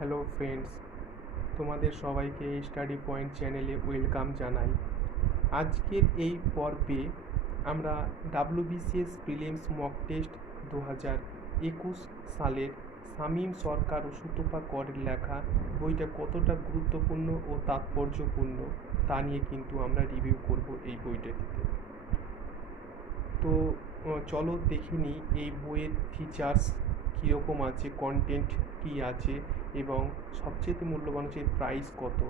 Hello friends, তোমাদের সবাইকে এই স্টাডি পয়েন্ট চ্যানেলে ওয়েলকাম জানাই। আজকের এই পর্বে আমরা ডাব্লিউবিসিএস প্রিলিমস মক টেস্ট 2021 সালের শামীম সরকার ও সুতপা করের লেখা বইটা কতটা গুরুত্বপূর্ণ ও তাৎপর্যপূর্ণ তা নিয়ে কিন্তু আমরা রিভিউ করব এই বইটাতে। তো চলো দেখে নিই এই বইয়ের ফিচার্স কীরকম আছে, কন্টেন্ট কী আছে এবং সবচেয়ে মূল্যবান হচ্ছে প্রাইস কত।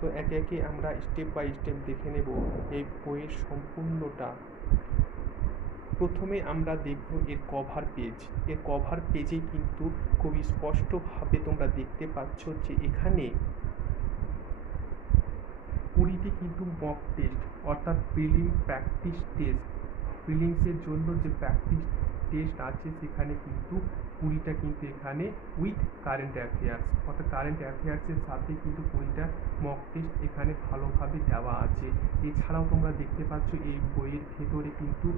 তো একে একে আমরা স্টেপ বাই স্টেপ দেখে নেব এই বইয়ের সম্পূর্ণটা। প্রথমে আমরা দেখব এর কভার পেজ। এর কভার পেজে কিন্তু খুবই স্পষ্টভাবে তোমরা দেখতে পাচ্ছ যে এখানে 20টি কিন্তু মক টেস্ট অর্থাৎ প্র্যাকটিস টেস্ট, প্রিলিমসের জন্য যে প্র্যাকটিস টেস্ট আছে সেখানে কিন্তু 20টা কিন্তু এখানে উইথ কারেন্ট অ্যাফেয়ার্স, অর্থাৎ কারেন্ট অ্যাফেয়ার্সের সাথে কিন্তু 20টা মক টেস্ট এখানে ভালোভাবে দেওয়া আছে। এছাড়াও তোমরা দেখতে পাচ্ছ এই বইয়ের ভেতরে কিন্তু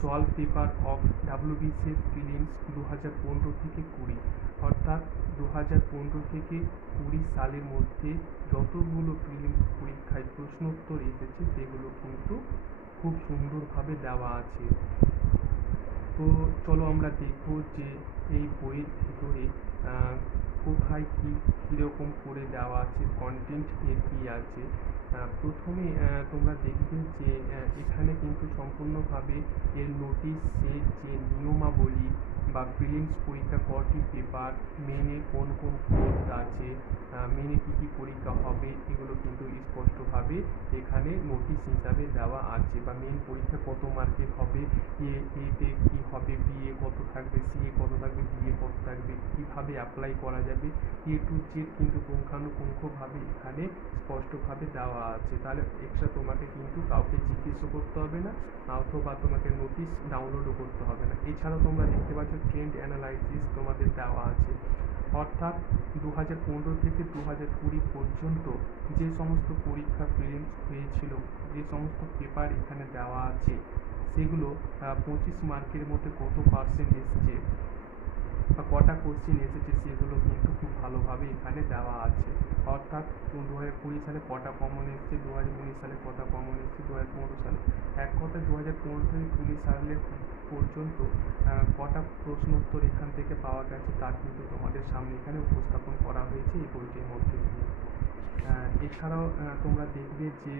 solve paper of WBCS prelims 2015 থেকে 20, অর্থাৎ 2015 থেকে 20 সালের মধ্যে যতগুলো প্রিলিমস পরীক্ষায় প্রশ্নোত্তর এসেছে সেগুলো কিন্তু খুব সুন্দরভাবে দেওয়া আছে। তো চলো আমরা দেখব যে এই বইয়ের ভিতরে কোথায় কীরকম করে দেওয়া আছে, কন্টেন্ট এর কী আছে। প্রথমে তোমরা দেখবে যে এখানে কিন্তু সম্পূর্ণভাবে এর নোটিশের যে নিয়মাবলী বা প্রিলিমস পরীক্ষা কটি পেপার, মেনে কোন কোন কোর্স আছে, মেনে কী কী পরীক্ষা হবে, এগুলো কিন্তু স্পষ্টভাবে এখানে নোটিশ হিসাবে দেওয়া আছে। বা মেন পরীক্ষা কত মার্কের হবে, এতে কী হবে, বিএ কত থাকবে, সিএ কত থাকবে, ডিএ কত থাকবে, কীভাবে অ্যাপ্লাই করা যাবে, টু জেড কিন্তু পুঙ্খানুপুঙ্খভাবে এখানে স্পষ্টভাবে দেওয়া আছে। তাহলে এক্সট্রা তোমাকে কিন্তু কাউকে জিজ্ঞেসও করতে হবে না, অথবা তোমাকে নোটিশ ডাউনলোডও করতে হবে না। এছাড়াও তোমরা দেখতে পাচ্ছ ট্রেন্ড অ্যানালাইসিস তোমাদের দেওয়া আছে, অর্থাৎ 2015 থেকে 2020 পর্যন্ত যে সমস্ত পরীক্ষা প্রিলিমস হয়েছিল, যে সমস্ত পেপার এখানে দেওয়া আছে সেগুলো 25 মার্কের মধ্যে কত পার্সেন্ট এসছে বা কটা কোশ্চেন এসেছে সেগুলো কিন্তু খুব ভালোভাবে এখানে দেওয়া আছে। অর্থাৎ 2020 সালে কটা কমন এসছে, 2019 সালে কটা কমন এসছে, 2015 সালে, এক কথায় 2015 থেকে 20 সালের পর্যন্ত কটা প্রশ্নোত্তর এখান থেকে পাওয়া গেছে তা কিন্তু তোমাদের সামনে এখানে উপস্থাপন করা হয়েছে এই বইটির মধ্যে দিয়ে। এছাড়াও তোমরা দেখবে যে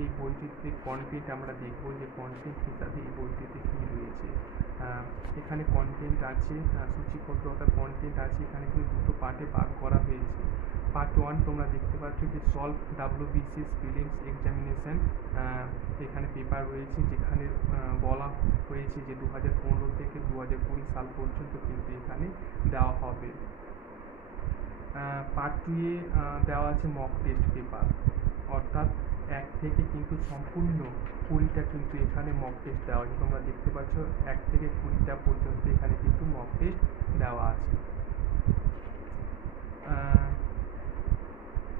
এই বইটিতে কন্টেন্ট আমরা দেখব যে কন্টেন্ট হিসাবে এই বইটিতে কী রয়েছে। এখানে কন্টেন্ট আছে, সূচিপত্র অর্থাৎ কন্টেন্ট আছে। এখানে কিন্তু দুটো পার্টে ভাগ করা হয়েছে। পার্ট 1 তোমরা দেখতে পাচ্ছ যে সলভ ডাব্লিউবিসিএস প্রিলিমস এক্সামিনেশন, এখানে পেপার রয়েছে যেখানে বলা হয়েছে যে 2015 থেকে 2020 সাল পর্যন্ত কিন্তু এখানে দেওয়া হবে। পার্ট 2-এ দেওয়া আছে মক টেস্ট পেপার, অর্থাৎ 1 থেকে কিন্তু সম্পূর্ণ 20টা কিন্তু এখানে মক টেস্ট দেওয়া আছে। তোমরা দেখতে পাচ্ছ 1 থেকে 20টা পর্যন্ত এখানে কিন্তু মক টেস্ট দেওয়া আছে।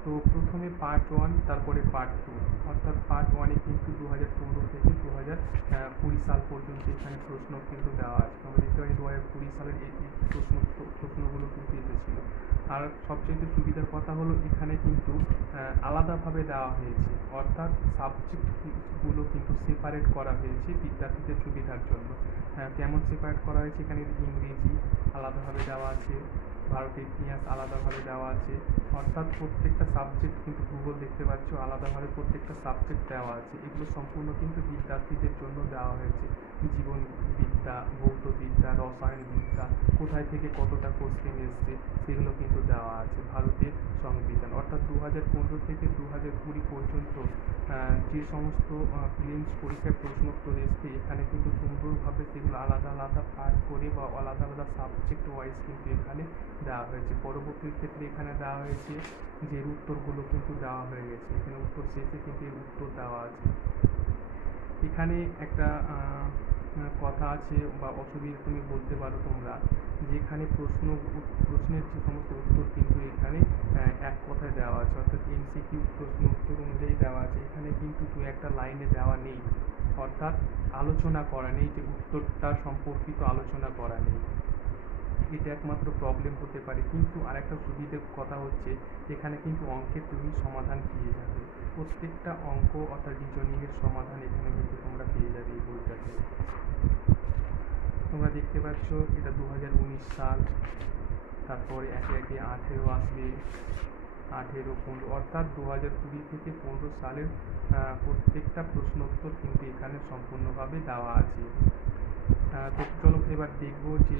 তো প্রথমে পার্ট 1, তারপরে পার্ট 2, অর্থাৎ পার্ট 1-এ কিন্তু 2015 থেকে 2020 সাল পর্যন্ত এখানে প্রশ্ন কিন্তু দেওয়া আছে। তোমরা দেখতে পাচ্ছি 2020 সালের এই প্রশ্নগুলো কিন্তু এসেছিল। আর সবচেয়ে সুবিধার কথা হলো এখানে কিন্তু আলাদাভাবে দেওয়া হয়েছে, অর্থাৎ সাবজেক্টগুলো কিন্তু সেপারেট করা হয়েছে বিদ্যার্থীদের সুবিধার জন্য। কেমন সেপারেট করা হয়েছে, এখানে ইংরেজি আলাদাভাবে দেওয়া আছে, ভারতের ইতিহাস আলাদাভাবে দেওয়া আছে, অর্থাৎ প্রত্যেকটা সাবজেক্ট কিন্তু ভূগোল দেখতে পাচ্ছ আলাদাভাবে প্রত্যেকটা সাবজেক্ট দেওয়া আছে। এগুলো সম্পূর্ণ কিন্তু বিদ্যার্থীদের জন্য দেওয়া হয়েছে। জীবনবিদ্যা, ভৌতবিদ্যা, রসায়নবিদ্যা, কোথায় থেকে কতটা কোশ্চেন এসছে সেগুলো কিন্তু দেওয়া আছে। ভারতের সংবিধান, অর্থাৎ 2015 থেকে 2020 পর্যন্ত যে সমস্ত প্রিলিমস পরীক্ষায় প্রশ্নোত্তর এসছে এখানে কিন্তু সুন্দরভাবে সেগুলো আলাদা আলাদা পার্ট করে বা আলাদা আলাদা সাবজেক্ট ওয়াইজ কিন্তু এখানে দেওয়া হয়েছে। পরবর্তীর ক্ষেত্রে এখানে দেওয়া হয়েছে যে উত্তরগুলো কিন্তু দেওয়া হয়ে গেছে, এখানে উত্তর শেষে কিন্তু এর উত্তর দেওয়া আছে। এখানে একটা কথা আছে বা অসুবিধা তুমি বলতে পারো তোমরা, যেখানে প্রশ্নের যে সমস্ত উত্তর কিন্তু এখানে এক কথায় দেওয়া আছে, অর্থাৎ এমসিকিউ প্রশ্ন উত্তর অনুযায়ী দেওয়া আছে। এখানে কিন্তু দু একটা লাইনে দেওয়া নেই, অর্থাৎ আলোচনা করা নেই, যে উত্তরটা সম্পর্কিত আলোচনা করা নেই। এটা একমাত্র প্রবলেম হতে পারে, কিন্তু আরেকটা সুবিধের কথা হচ্ছে এখানে কিন্তু অঙ্কের তুমি সমাধান পেয়ে যাবে। প্রত্যেকটা অঙ্ক অর্থাৎ রিজনিংয়ের সমাধান এখানে কিন্তু তোমরা পেয়ে যাবে এই বইটাতে। তোমরা দেখতে পাচ্ছ এটা 2019 সাল, তারপরে একে একে 18 আসবে, 18, 15, অর্থাৎ 2020 থেকে 15 সালের প্রত্যেকটা প্রশ্নোত্তর কিন্তু এখানে সম্পূর্ণভাবে দেওয়া আছে। তো চলো এবার দেখবো যে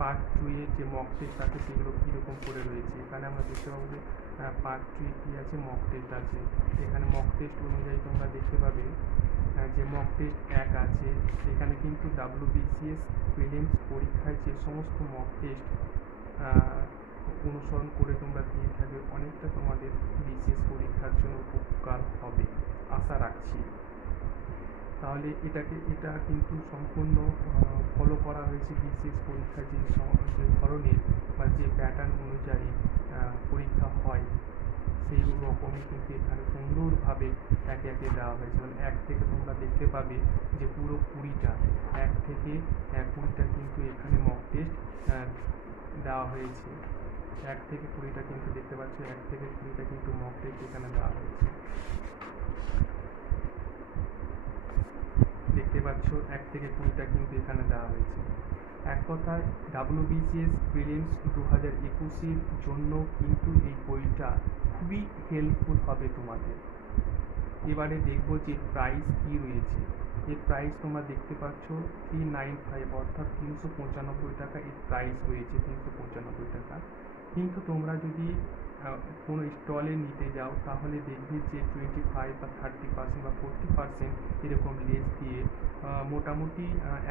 পার্ট 2 এর যে মক টেস্ট আছে সেগুলো কীরকম করে রয়েছে। এখানে আমরা দেখতে পাবো যে পার্ট 2 এ কী আছে, মক টেস্ট আছে। এখানে মক টেস্ট অনুযায়ী তোমরা দেখতে পাবে যে মক টেস্ট 1 আছে। এখানে কিন্তু WBCS প্রিলিমস পরীক্ষায় যে সমস্ত মক টেস্ট অনুসরণ করে তোমরা দিয়ে থাকবে, অনেকটা তোমাদের বিসিএস পরীক্ষার জন্য উপকার হবে আশা রাখছি। তাহলে এটা কিন্তু সম্পূর্ণ ফলো করা হয়েছে বিসিএস পরীক্ষা যে ধরনের বা যে প্যাটার্ন অনুযায়ী পরীক্ষা হয় সেই রকমই কিন্তু এখানে সুন্দরভাবে একে একে দেওয়া হয়েছে। মানে 1 থেকে তোমরা দেখতে পাবে যে পুরো 20টা 1 থেকে 20টা কিন্তু এখানে মক টেস্ট দেওয়া হয়েছে। 1 থেকে 20টা কিন্তু দেখতে পাচ্ছ, 1 থেকে 20টা কিন্তু মক টেস্ট এখানে দেওয়া হয়েছে। দেখতে পাচ্ছ 1 থেকে 20টা কিন্তু এখানে দেওয়া হয়েছে। এক কথায় WBCS প্রিলিমস 2021-এর জন্য কিন্তু এই বইটা খুবই হেল্পফুল হবে তোমাদের। এবারে দেখবো যে প্রাইস কি রয়েছে। এর প্রাইস তোমরা দেখতে পাচ্ছ 395, অর্থাৎ 395 টাকা এর প্রাইস রয়েছে, 395 টাকা। কিন্তু তোমরা যদি কোনো স্টলে নিতে যাও তাহলে দেখবে যে 25 বা 30% বা 40% এরকম লেস দিয়ে মোটামুটি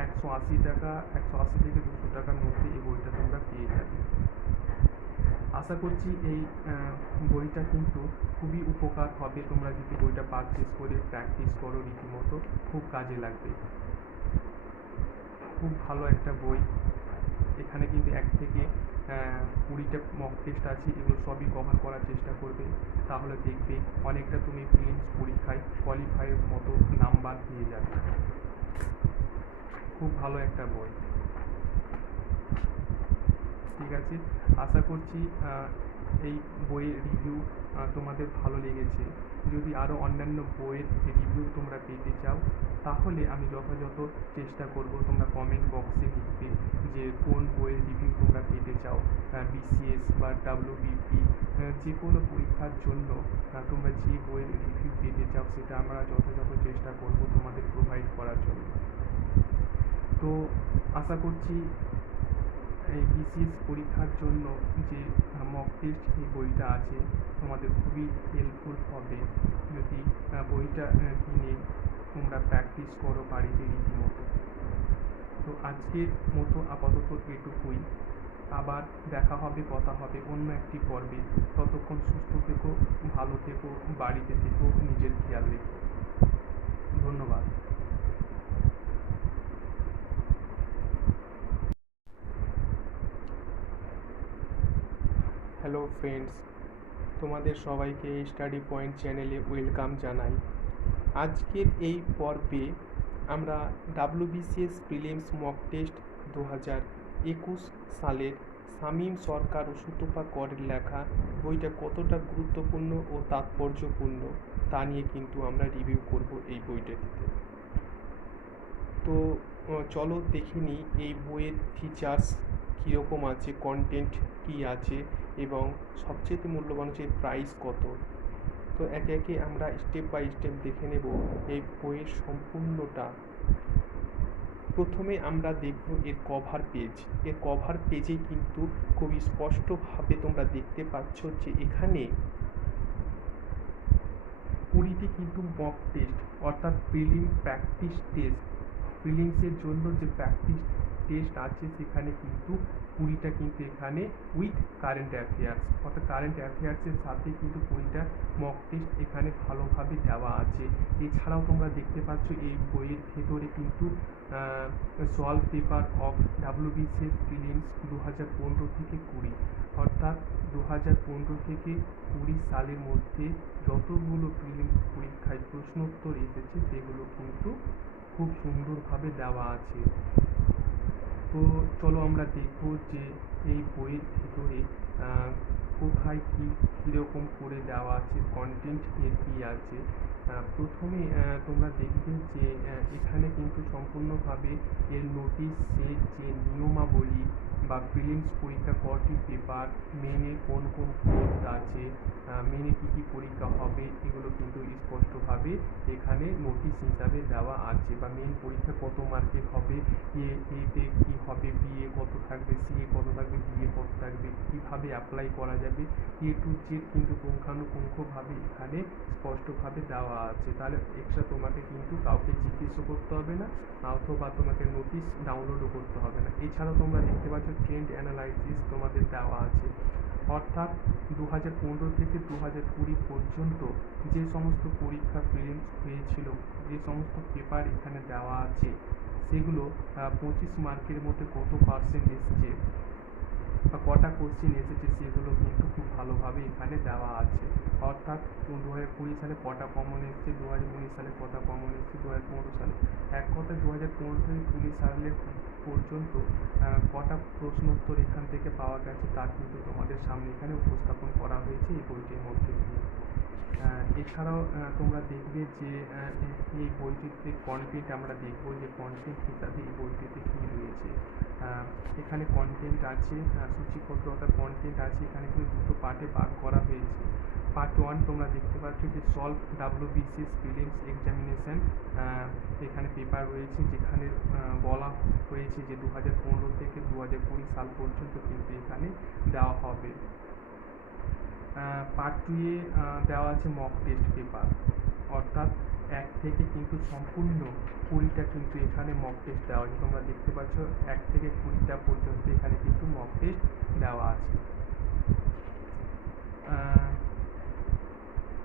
180 টাকা, 180 থেকে 200 টাকার মধ্যে এই বইটা তোমরা পেয়ে যাবে। আশা করছি এই বইটা কিন্তু খুবই উপকার হবে। তোমরা যদি বইটা পারচেস করে প্র্যাকটিস করো রীতিমতো খুব কাজে লাগবে। খুব ভালো একটা বই। এখানে কিন্তু 1 থেকে 20টা মক টেস্ট আছে, এগুলো সবই কভার করার চেষ্টা করবে। তাহলে দেখবে অনেকটা তুমি প্রিলিমস পরীক্ষায় কোয়ালিফাইয়ের মতো নাম্বার পেয়ে যাবে। খুব ভালো একটা বই। ঠিক আছে, আশা করছি এই বইয়ের রিভিউ তোমাদের ভালো লেগেছে। যদি আরও অন্যান্য বইয়ের রিভিউ তোমরা পেতে চাও তাহলে আমি যথাযথ চেষ্টা করব। তোমরা কমেন্ট বক্সে লিখবে যে কোন বইয়ের রিভিউ তোমরা পেতে চাও। বিসিএস বা WBP যে কোনো পরীক্ষার জন্য তোমরা যে বইয়ের রিভিউ পেতে চাও সেটা আমরা যথাযথ চেষ্টা করব তোমাদের প্রোভাইড করার জন্য। তো আশা করছি এই বিসিএস পরীক্ষার জন্য যে মক টেস্ট এই বইটা আছে তোমাদের খুবই হেল্পফুল হবে যদি বইটা কিনে তোমরা প্র্যাকটিস করো বাড়িতে রীতিমতো। তো আজকের মতো আপাতত এটুকুই। আবার দেখা হবে, কথা হবে অন্য একটি পর্বে। ততক্ষণ সুস্থ থেকো, ভালো থেকো, বাড়িতে থেকো, নিজের খেয়াল রেখো। ধন্যবাদ। হ্যালো ফ্রেন্ডস, তোমাদের সবাইকে স্টাডি পয়েন্ট চ্যানেলে ওয়েলকাম জানাই। আজকের এই পর্বে আমরা WBCS প্রিলিমস মক টেস্ট 2021 সালের শামীম সরকার ও সুতপা করের লেখা বইটা কতটা গুরুত্বপূর্ণ ও তাৎপর্যপূর্ণ তা নিয়ে কিন্তু আমরা রিভিউ করব এই বইটাতে। তো চলো দেখে নিই এই বইয়ের ফিচার্স কীরকম আছে, কন্টেন্ট কী আছে এবং সবচেয়ে মূল্যবান হচ্ছে প্রাইস কত। তো একে একে আমরা স্টেপ বাই স্টেপ দেখে নেব এই বইয়ের সম্পূর্ণটা। প্রথমে আমরা দেখব এর কভার পেজ। এর কভার পেজে কিন্তু খুবই স্পষ্টভাবে তোমরা দেখতে পাচ্ছ যে এখানে 20টি কিন্তু মক টেস্ট অর্থাৎ প্রিলিম প্র্যাকটিস টেস্ট, প্রিলিমসের জন্য যে প্র্যাকটিস টেস্ট আছে সেখানে কিন্তু 20টা কিন্তু এখানে উইথ কারেন্ট অ্যাফেয়ার্স, অর্থাৎ কারেন্ট অ্যাফেয়ার্সের সাথে কিন্তু 20টা মক টেস্ট এখানে ভালোভাবে দেওয়া আছে। এছাড়াও তোমরা দেখতে পাচ্ছ এই বইয়ের ভেতরে কিন্তু solve paper of WBCS prelims 2015 থেকে 20, অর্থাৎ 2015 থেকে 20 সালের মধ্যে যতগুলো প্রিলিমস পরীক্ষায় প্রশ্নোত্তর এসেছে সেগুলো কিন্তু খুব সুন্দরভাবে দেওয়া আছে। তো চলো আমরা দেখব যে এই বইয়ের ভিতরে কোথায় কীরকম করে দেওয়া আছে, কন্টেন্ট এর কী আছে। প্রথমে তোমরা দেখবে যে এখানে কিন্তু সম্পূর্ণভাবে এর নোটিশের যে নিয়মাবলী বা প্রিলিমস পরীক্ষা কটি পেপার, মেনে কোন কোন কোর্স আছে, মেনে কী কী পরীক্ষা হবে, এগুলো কিন্তু স্পষ্টভাবে এখানে নোটিশ হিসাবে দেওয়া আছে। বা মেন পরীক্ষা কত মার্কের হবে, এতে কী হবে, বিএ কত থাকবে, সিএ কত থাকবে, ডিএ কত থাকবে, কীভাবে অ্যাপ্লাই করা যাবে, এ টু জেড কিন্তু পুঙ্খানুপুঙ্খভাবে এখানে স্পষ্টভাবে দেওয়া আছে। তাহলে এক্সট্রা তোমাকে কিন্তু কাউকে জিজ্ঞেসও করতে হবে না, অথবা তোমাকে নোটিশ ডাউনলোডও করতে হবে না। এছাড়াও তোমরা দেখতে পাচ্ছ ট্রেন্ড অ্যানালাইসিস তোমাদের দেওয়া আছে, অর্থাৎ 2015 থেকে 2020 পর্যন্ত যে সমস্ত পরীক্ষা প্রিলিমস হয়েছিল, যে সমস্ত পেপার এখানে দেওয়া আছে, সেগুলো 25 মার্কের মধ্যে কত পার্সেন্ট এসছে বা কটা কোশ্চেন এসেছে, সেগুলো কিন্তু খুব ভালোভাবে এখানে দেওয়া আছে। অর্থাৎ 2020 সালে কটা কমন এসছে, 2019 সালে কটা কমন এসছে, 2015 সালে, এক কথায় 2015 থেকে 20 সালের পর্যন্ত কটা প্রশ্ন উত্তর এখান থেকে পাওয়া গেছে, তার কিন্তু তোমাদের সামনে এখানে উপস্থাপন করা হয়েছে এই বইটির মধ্যে দিয়ে। এছাড়াও তোমরা দেখবে যে এই বইটিতে কন্টেন্ট আমরা দেখব যে কন্টেন্ট হিসাবে এই বইটিতে কী রয়েছে। এখানে কন্টেন্ট আছে, সূচিপত্র অর্থাৎ কন্টেন্ট আছে, এখানে কিন্তু দুটো পার্টে ভাগ করা হয়েছে। পার্ট 1 তোমরা দেখতে পাচ্ছ যে সলভ WBCS প্রিলিমস এক্সামিনেশন, এখানে পেপার রয়েছে, যেখানে বলা হয়েছে যে 2015 থেকে 2020 সাল পর্যন্ত কিন্তু এখানে দেওয়া হবে। পার্ট 2-এ দেওয়া আছে মক টেস্ট পেপার, অর্থাৎ 1 থেকে কিন্তু সম্পূর্ণ 20টা কিন্তু এখানে মক টেস্ট দেওয়া আছে। তোমরা দেখতে পাচ্ছ 1 থেকে 20টা পর্যন্ত এখানে কিন্তু মক টেস্ট দেওয়া আছে।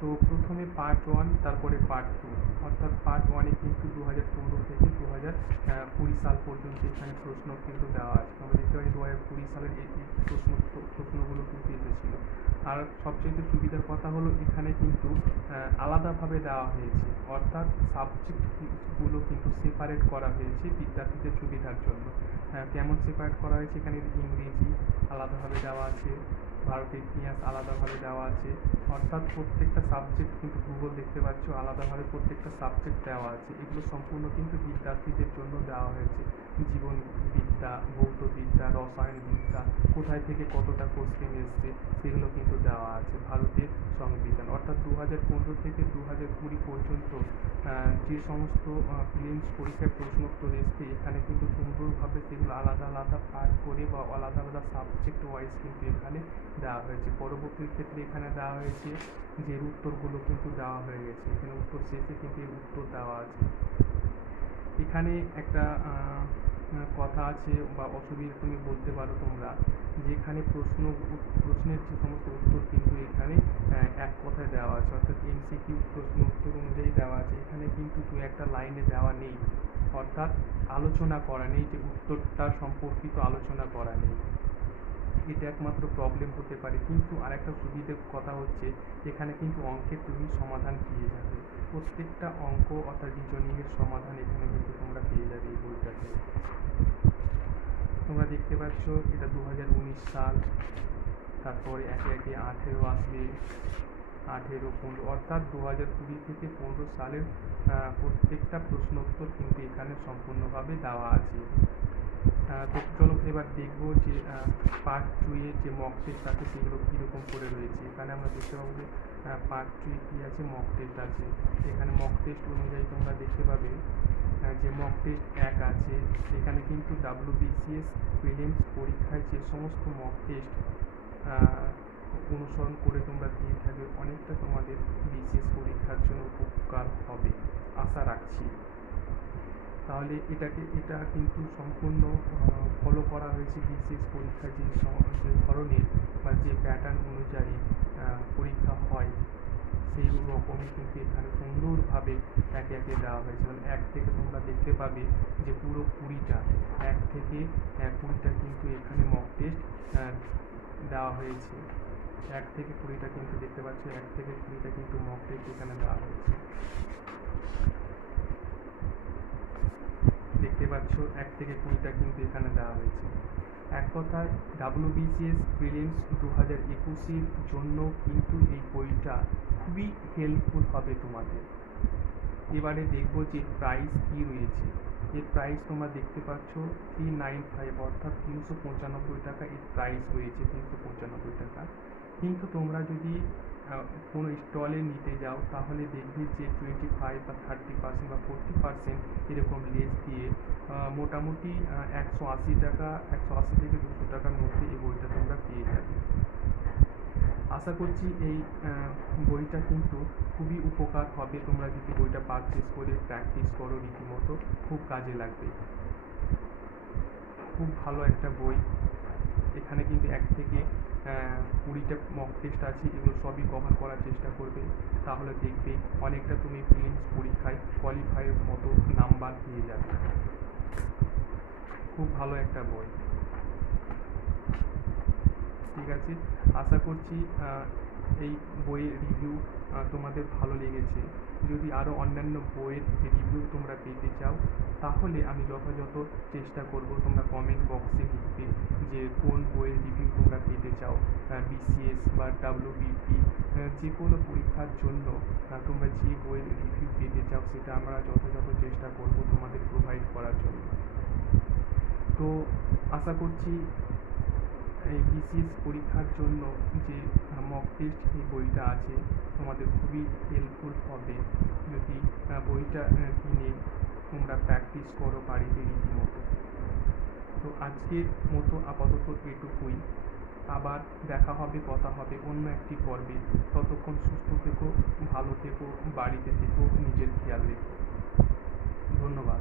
তো প্রথমে পার্ট 1, তারপরে পার্ট 2, অর্থাৎ পার্ট 1-এ কিন্তু 2015 থেকে 2020 সাল পর্যন্ত এখানে প্রশ্ন কিন্তু দেওয়া আছে। আমরা দেখতে পাচ্ছি 2020 সালের এই প্রশ্নগুলো কিন্তু এসেছিল। আর সবচেয়ে সুবিধার কথা হলো এখানে কিন্তু আলাদাভাবে দেওয়া হয়েছে, অর্থাৎ সাবজেক্টগুলো কিন্তু সেপারেট করা হয়েছে বিদ্যার্থীদের সুবিধার জন্য। কেমন সেপারেট করা হয়েছে, এখানে ইংরেজি আলাদাভাবে দেওয়া আছে, ভারতের ইতিহাস আলাদাভাবে দেওয়া আছে, অর্থাৎ প্রত্যেকটা সাবজেক্ট কিন্তু ভূগোল দেখতে পাচ্ছ আলাদাভাবে প্রত্যেকটা সাবজেক্ট দেওয়া আছে। এগুলো সম্পূর্ণ কিন্তু বিদ্যার্থীদের জন্য দেওয়া হয়েছে। জীবনবিদ্যা, ভৌতবিদ্যা, রসায়নবিদ্যা, কোথায় থেকে কতটা কোশ্চেন এসছে, সেগুলো কিন্তু দেওয়া আছে। ভারতের সংবিধান, অর্থাৎ 2015 থেকে 2020 পর্যন্ত যে সমস্ত প্রিলিমস পরীক্ষায় প্রশ্নোত্তর এসছে, এখানে কিন্তু সুন্দরভাবে সেগুলো আলাদা আলাদা পার্ট করে বা আলাদা আলাদা সাবজেক্ট ওয়াইজ কিন্তু এখানে দেওয়া হয়েছে। পরবর্তী ক্ষেত্রে এখানে দেওয়া হয়েছে যে উত্তরগুলো কিন্তু দেওয়া হয়ে গেছে, এখানে উত্তর শেষে কিন্তু এর উত্তর দেওয়া আছে। এখানে একটা কথা আছে বা অসুবিধা তুমি বলতে পারো তোমরা, যেখানে প্রশ্নের যে সমস্ত উত্তর কিন্তু এখানে এক কথায় দেওয়া আছে, অর্থাৎ MCQ প্রশ্ন উত্তর অনুযায়ী দেওয়া আছে। এখানে কিন্তু দু একটা লাইনে দেওয়া নেই, অর্থাৎ আলোচনা করা নেই, যে উত্তরটা সম্পর্কিত আলোচনা করা নেই। এটা একমাত্র প্রবলেম হতে পারে। কিন্তু আরেকটা সুবিধার কথা হচ্ছে এখানে কিন্তু অঙ্কের তুমি সমাধান পেয়ে যাবে, প্রত্যেকটা অঙ্ক অর্থাৎ রিজনিংয়ের সমাধান এখানে কিন্তু তোমরা পেয়ে যাবে এই বইটাতে। তোমরা দেখতে পাচ্ছ এটা 2019 সাল, তারপরে একে একে 18 আসবে, 18, 15, অর্থাৎ 2020 থেকে 15 সালের প্রত্যেকটা প্রশ্নোত্তর কিন্তু এখানে সম্পূর্ণভাবে দেওয়া আছে। তো চলো এবার দেখবো যে পার্ট 2-এ যে মক টেস্ট আছে সেগুলো কীরকম করে রয়েছে। এখানে আমরা দেখতে পাবো যে পার্ট 2-এ কী আছে, মক টেস্ট আছে। এখানে মক টেস্ট অনুযায়ী তোমরা দেখতে পাবে যে মক টেস্ট 1 আছে, এখানে কিন্তু WBCS প্রিলিমস পরীক্ষায় যে সমস্ত মক টেস্ট অনুসরণ করে তোমরা দিয়ে থাকবে, অনেকটা তোমাদের বিসিএস পরীক্ষার জন্য উপকার হবে আশা রাখছি। তাহলে এটা কিন্তু সম্পূর্ণ ফলো করা হয়েছে বিসিএস পরীক্ষা যে ধরনের বা যে প্যাটার্ন অনুযায়ী পরীক্ষা হয়, সেই রকমই কিন্তু এখানে সুন্দরভাবে একে একে দেওয়া হয়েছে। মানে 1 থেকে তোমরা দেখতে পাবে যে পুরো 20টা, 1 থেকে 20টা কিন্তু এখানে মক টেস্ট দেওয়া হয়েছে। 1 থেকে 20টা কিন্তু দেখতে পাচ্ছ, 1 থেকে 20টা কিন্তু মক টেস্ট এখানে দেওয়া হয়েছে। দেখতে পাচ্ছ 1 থেকে 20টা কিন্তু এখানে দেওয়া হয়েছে। এক কথায় WBCS প্রিলিমস 2021-এর জন্য কিন্তু এই বইটা খুবই হেল্পফুল হবে তোমাদের। এবারে দেখবো যে প্রাইস কি রয়েছে। এর প্রাইস তোমরা দেখতে পাচ্ছ 395, অর্থাৎ 395 টাকা এর প্রাইস রয়েছে, 395 টাকা। কিন্তু তোমরা যদি কোনো স্টলে নিতে যাও তাহলে দেখবে যে 25 বা 30% বা 40% এরকম লেস দিয়ে মোটামুটি 180 টাকা, 180 থেকে 200 টাকার মধ্যে এই বইটা তোমরা পেয়ে যাবে। আশা করছি এই বইটা কিন্তু খুবই উপকার হবে, তোমরা যদি বইটা পারচেস করে প্র্যাকটিস করো রীতিমতো খুব কাজে লাগবে। খুব ভালো একটা বই। এখানে কিন্তু 1 থেকে 20টা মক টেস্ট আছে, এগুলো সবই কভার করার চেষ্টা করবে, তাহলে দেখবে অনেকটা তুমি প্রিলিমস পরীক্ষায় কোয়ালিফাইয়ের মতো নাম্বার পেয়ে যাবে। খুব ভালো একটা বই। ঠিক আছে, আশা করছি এই বইয়ের রিভিউ তোমাদের ভালো লেগেছে। যদি আরও অন্যান্য বইয়ের রিভিউ তোমরা পেতে চাও তাহলে আমি যথাযথ চেষ্টা করব, তোমরা কমেন্ট বক্সে লিখবে যে কোন বইয়ের রিভিউ তোমরা পেতে চাও। BCS বা WBP যে কোনো পরীক্ষার জন্য তোমরা যে বইয়ের রিভিউ পেতে চাও সেটা আমরা যথাযথ চেষ্টা করব তোমাদের প্রোভাইড করার জন্য। তো আশা করছি এই BCS পরীক্ষার জন্য যে মক টেস্ট এই বইটা আছে তোমাদের খুবই হেল্পফুল হবে যদি বইটা কিনে তোমরা প্র্যাকটিস করো বাড়িতে রীতিমতো। তো আজকের মতো আপাতত এটুকুই। আবার দেখা হবে, কথা হবে অন্য একটি পর্বে। ততক্ষণ সুস্থ থেকো, ভালো থেকো, বাড়িতে থেকো, নিজের খেয়াল রেখো। ধন্যবাদ।